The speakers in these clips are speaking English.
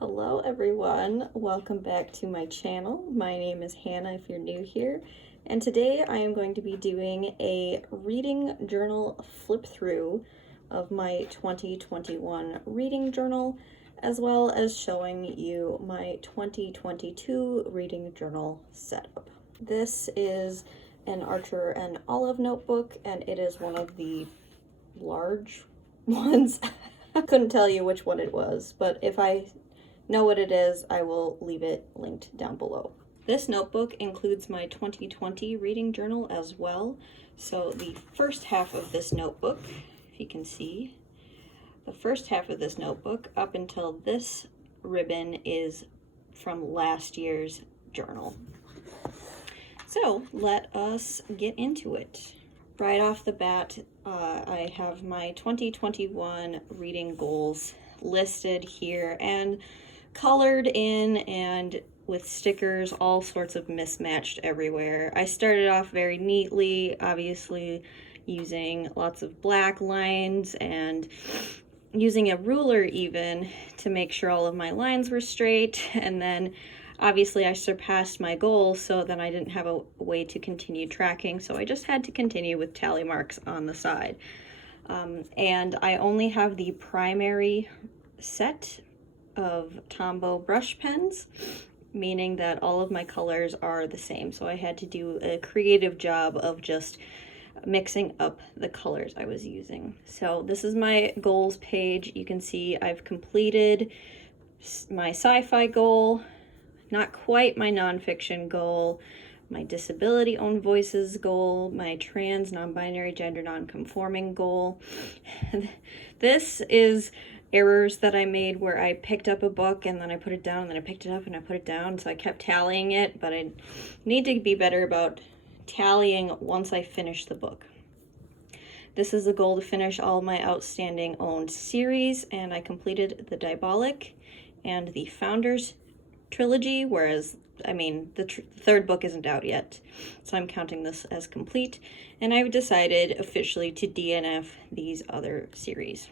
Hello everyone, welcome back to my channel. My name is Hannah if you're new here, and today I am going to be doing a reading journal flip through of my 2021 reading journal, as well as showing you my 2022 reading journal setup. This is an Archer and Olive notebook, and it is one of the large ones. I couldn't tell you which one it was, but if I know what it is, I will leave it linked down below. This notebook includes my 2020 reading journal as well. So the first half of this notebook, if you can see, the first half of this notebook up until this ribbon is from last year's journal. So let us get into it. Right off the bat, I have my 2021 reading goals listed here and colored in and with stickers, all sorts of mismatched everywhere. I started off very neatly, obviously using lots of black lines and using a ruler even to make sure all of my lines were straight, and then obviously I surpassed my goal, so then I didn't have a way to continue tracking, so I just had to continue with tally marks on the side. And I only have the primary set of Tombow brush pens, meaning that all of my colors are the same. So I had to do a creative job of just mixing up the colors I was using. So this is my goals page. You can see I've completed my sci-fi goal, not quite my nonfiction goal, my disability owned voices goal, my trans, non-binary, gender non-conforming goal. This is errors that I made where I picked up a book and then I put it down, and then I picked it up and I put it down, so I kept tallying it, but I need to be better about tallying once I finish the book. This is the goal to finish all my outstanding owned series, and I completed the Diabolic and the Founders trilogy, whereas the third book isn't out yet, so I'm counting this as complete, and I've decided officially to DNF these other series.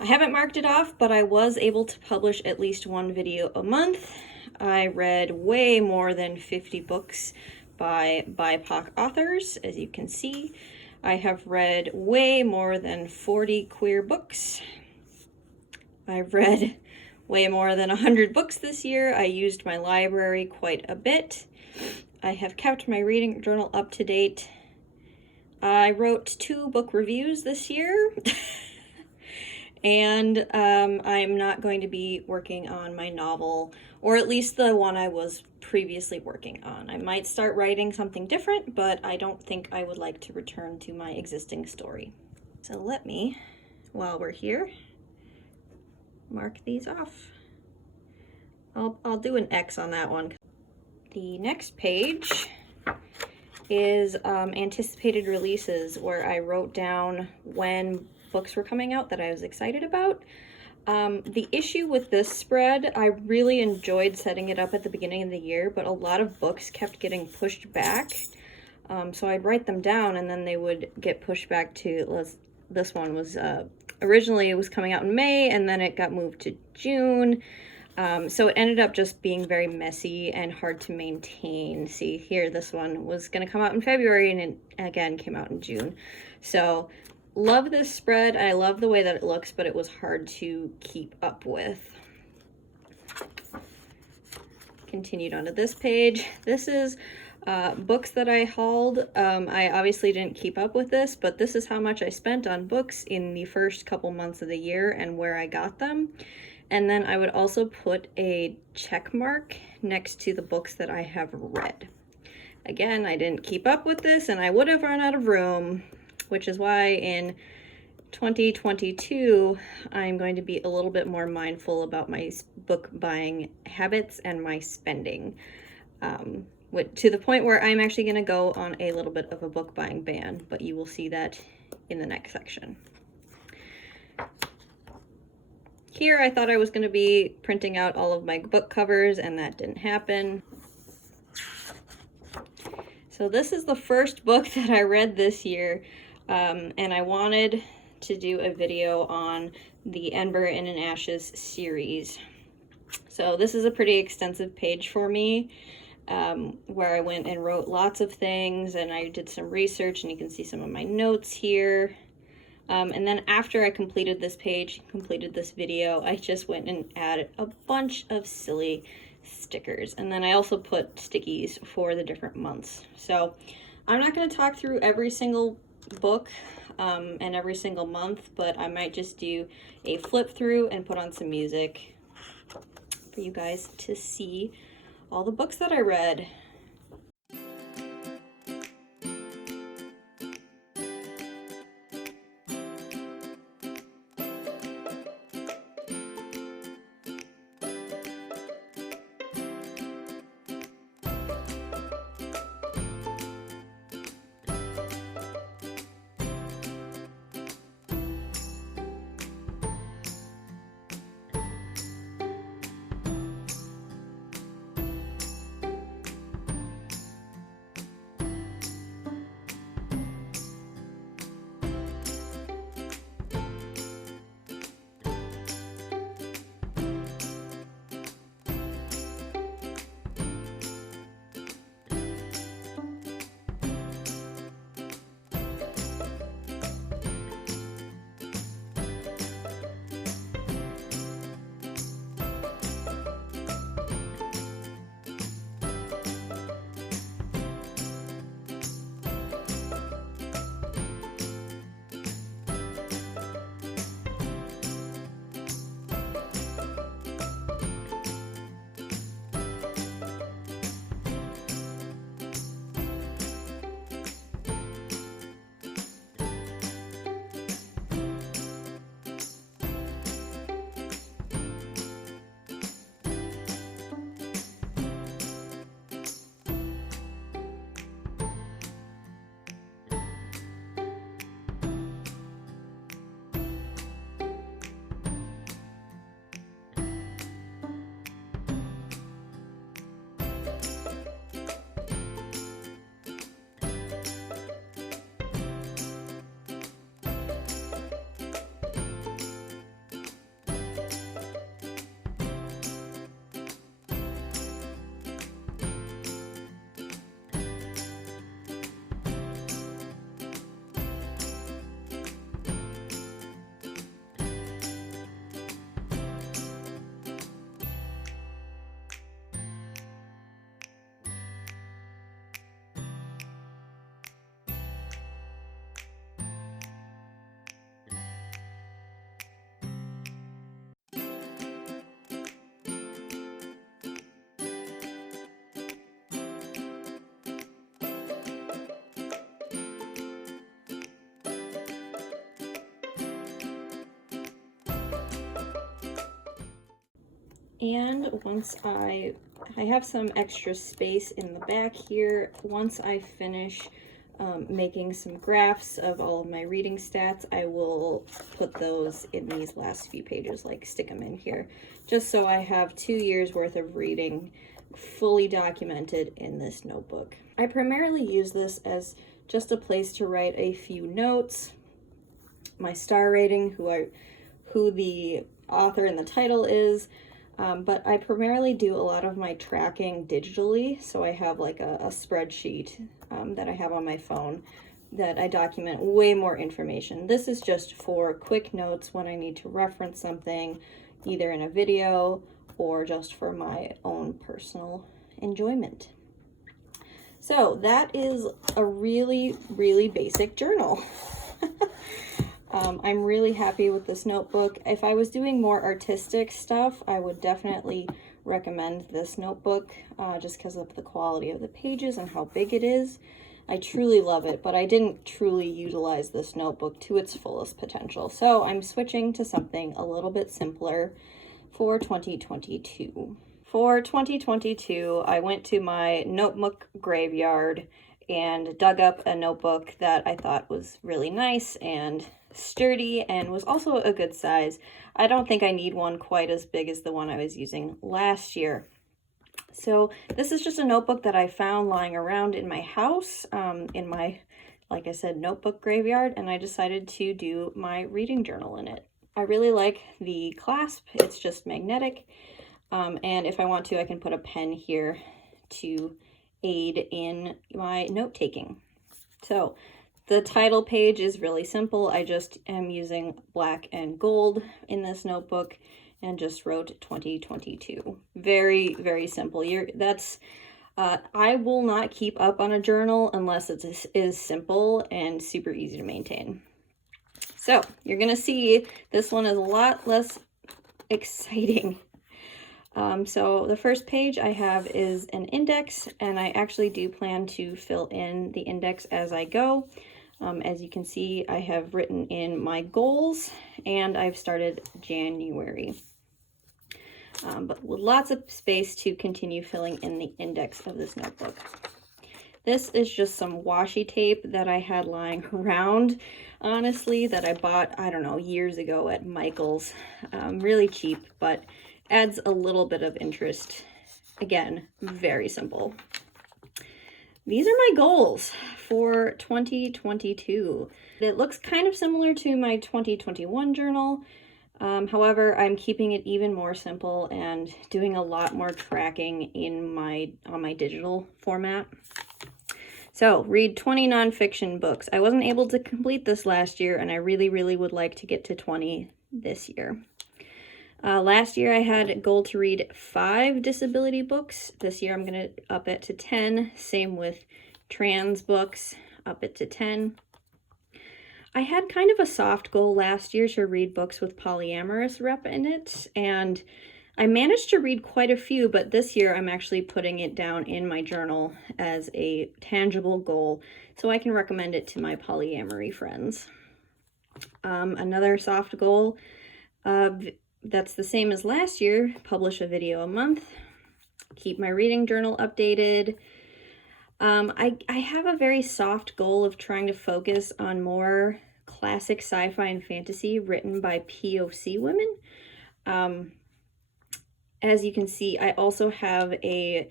I haven't marked it off, but I was able to publish at least one video a month. I read way more than 50 books by BIPOC authors, as you can see. I have read way more than 40 queer books. I've read way more than 100 books this year. I used my library quite a bit. I have kept my reading journal up to date. I wrote 2 book reviews this year. And I'm not going to be working on my novel, or at least the one I was previously working on. I might start writing something different, but I don't think I would like to return to my existing story. So let me, while we're here, mark these off. I'll do an X on that one. The next page is anticipated releases, where I wrote down when books were coming out that I was excited about. The issue with this spread, I really enjoyed setting it up at the beginning of the year, but a lot of books kept getting pushed back. So I'd write them down and then they would get pushed back to, this one was, originally it was coming out in May, and then it got moved to June. So it ended up just being very messy and hard to maintain. See here, this one was going to come out in February, and it again came out in June. So love this spread. I love the way that it looks, but it was hard to keep up with. Continued onto this page. This is books that I hauled. I obviously didn't keep up with this, but this is how much I spent on books in the first couple months of the year and where I got them. And then I would also put a check mark next to the books that I have read. Again, I didn't keep up with this and I would have run out of room, which is why in 2022, I'm going to be a little bit more mindful about my book buying habits and my spending, to the point where I'm actually going to go on a little bit of a book buying ban, but you will see that in the next section. Here, I thought I was going to be printing out all of my book covers, and that didn't happen. So this is the first book that I read this year, and I wanted to do a video on the Ember in an Ashes series. So this is a pretty extensive page for me, where I went and wrote lots of things, and I did some research, and you can see some of my notes here. And then after I completed this page, completed this video, I just went and added a bunch of silly stickers. And then I also put stickies for the different months. So I'm not going to talk through every single book and every single month, but I might just do a flip through and put on some music for you guys to see all the books that I read. And once I have some extra space in the back here, once I finish making some graphs of all of my reading stats, I will put those in these last few pages, like stick them in here, just so I have 2 years worth of reading fully documented in this notebook. I primarily use this as just a place to write a few notes, my star rating, who the author and the title is, but I primarily do a lot of my tracking digitally, so I have like a spreadsheet that I have on my phone that I document way more information. This is just for quick notes when I need to reference something, either in a video or just for my own personal enjoyment. So that is a really, really basic journal. I'm really happy with this notebook. If I was doing more artistic stuff, I would definitely recommend this notebook just because of the quality of the pages and how big it is. I truly love it, but I didn't truly utilize this notebook to its fullest potential. So I'm switching to something a little bit simpler for 2022. For 2022, I went to my notebook graveyard and dug up a notebook that I thought was really nice and sturdy and was also a good size. I don't think I need one quite as big as the one I was using last year. So this is just a notebook that I found lying around in my house, in my like I said, notebook graveyard, and I decided to do my reading journal in it. I really like the clasp. It's just magnetic. And if I want to, I can put a pen here to aid in my note-taking. So the title page is really simple. I just am using black and gold in this notebook and just wrote 2022. Very, very simple. I will not keep up on a journal unless it is simple and super easy to maintain. So you're gonna see this one is a lot less exciting. So the first page I have is an index, and I actually do plan to fill in the index as I go. As you can see, I have written in my goals, and I've started January. But with lots of space to continue filling in the index of this notebook. This is just some washi tape that I had lying around, honestly, that I bought, I don't know, years ago at Michael's. Really cheap, but adds a little bit of interest. Again, very simple. These are my goals for 2022. It looks kind of similar to my 2021 journal. However, I'm keeping it even more simple and doing a lot more tracking on my digital format. So, read 20 nonfiction books. I wasn't able to complete this last year, and I really, really would like to get to 20 this year. Last year I had a goal to read 5 disability books. This year I'm going to up it to 10. Same with trans books, up it to 10. I had kind of a soft goal last year to read books with polyamorous rep in it, and I managed to read quite a few, but this year I'm actually putting it down in my journal as a tangible goal so I can recommend it to my polyamory friends. Another soft goal, that's the same as last year, publish a video a month, keep my reading journal updated. I have a very soft goal of trying to focus on more classic sci-fi and fantasy written by POC women. As you can see, I also have a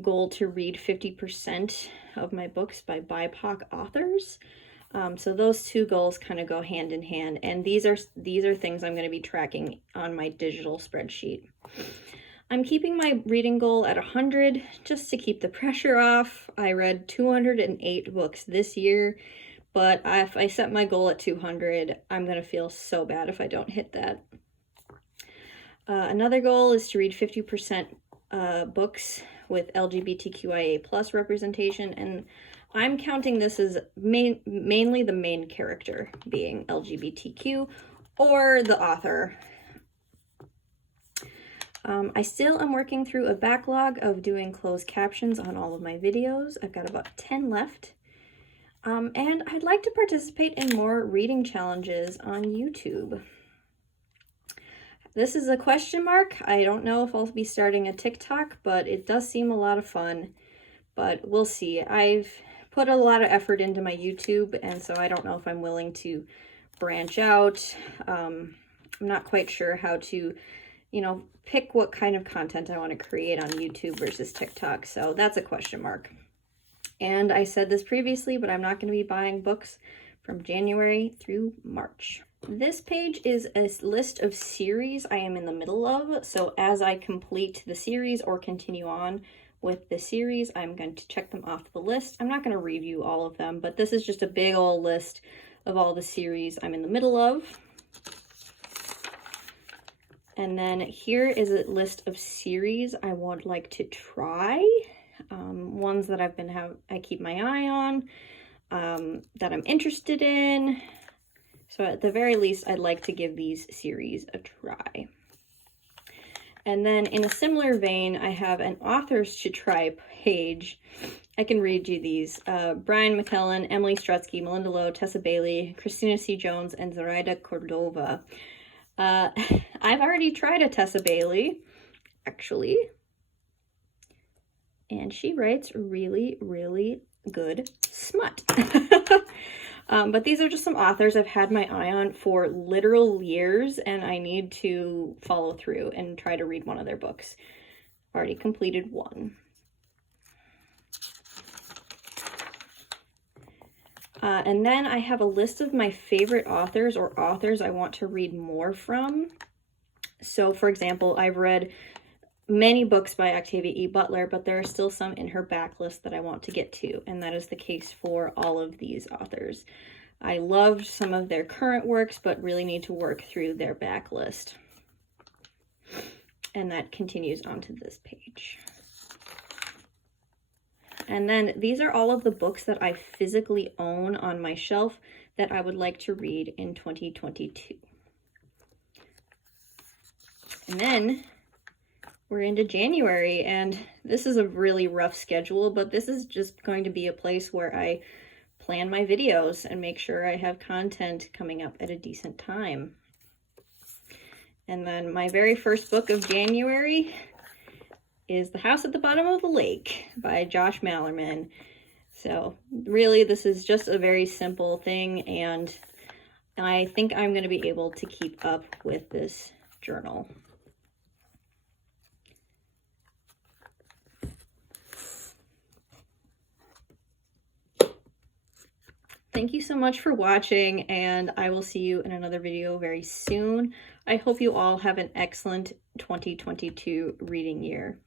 goal to read 50% of my books by BIPOC authors. So those two goals kind of go hand in hand, and these are things I'm going to be tracking on my digital spreadsheet. I'm keeping my reading goal at 100 just to keep the pressure off. I read 208 books this year, but if I set my goal at 200, I'm going to feel so bad if I don't hit that. Another goal is to read 50% books with LGBTQIA+ representation, and I'm counting this as mainly the main character being LGBTQ or the author. I still am working through a backlog of doing closed captions on all of my videos. I've got about 10 left. And I'd like to participate in more reading challenges on YouTube. This is a question mark. I don't know if I'll be starting a TikTok, but it does seem a lot of fun. But we'll see. I've put a lot of effort into my YouTube, and so I don't know if I'm willing to branch out. I'm not quite sure how to, pick what kind of content I want to create on YouTube versus TikTok, so that's a question mark. And I said this previously, but I'm not going to be buying books from January through March. This page is a list of series I am in the middle of, so as I complete the series or continue on with the series, I'm going to check them off the list. I'm not going to review all of them, but this is just a big old list of all the series I'm in the middle of. And then here is a list of series I would like to try, ones that I keep my eye on, that I'm interested in. So at the very least, I'd like to give these series a try. And then in a similar vein, I have an authors to try page. I can read you these. Brian McKellen, Emily Strutsky, Melinda Lowe, Tessa Bailey, Christina C. Jones, and Zoraida Cordova. I've already tried a Tessa Bailey, actually. And she writes really, really good smut. But these are just some authors I've had my eye on for literal years, and I need to follow through and try to read one of their books. Already completed one. And then I have a list of my favorite authors or authors I want to read more from. So for example, I've read many books by Octavia E. Butler, but there are still some in her backlist that I want to get to, and that is the case for all of these authors. I loved some of their current works, but really need to work through their backlist. And that continues onto this page. And then these are all of the books that I physically own on my shelf that I would like to read in 2022. And then we're into January, and this is a really rough schedule, but this is just going to be a place where I plan my videos and make sure I have content coming up at a decent time. And then my very first book of January is The House at the Bottom of the Lake by Josh Malerman. So really, this is just a very simple thing, and I think I'm going to be able to keep up with this journal. Thank you so much for watching, and I will see you in another video very soon. I hope you all have an excellent 2022 reading year.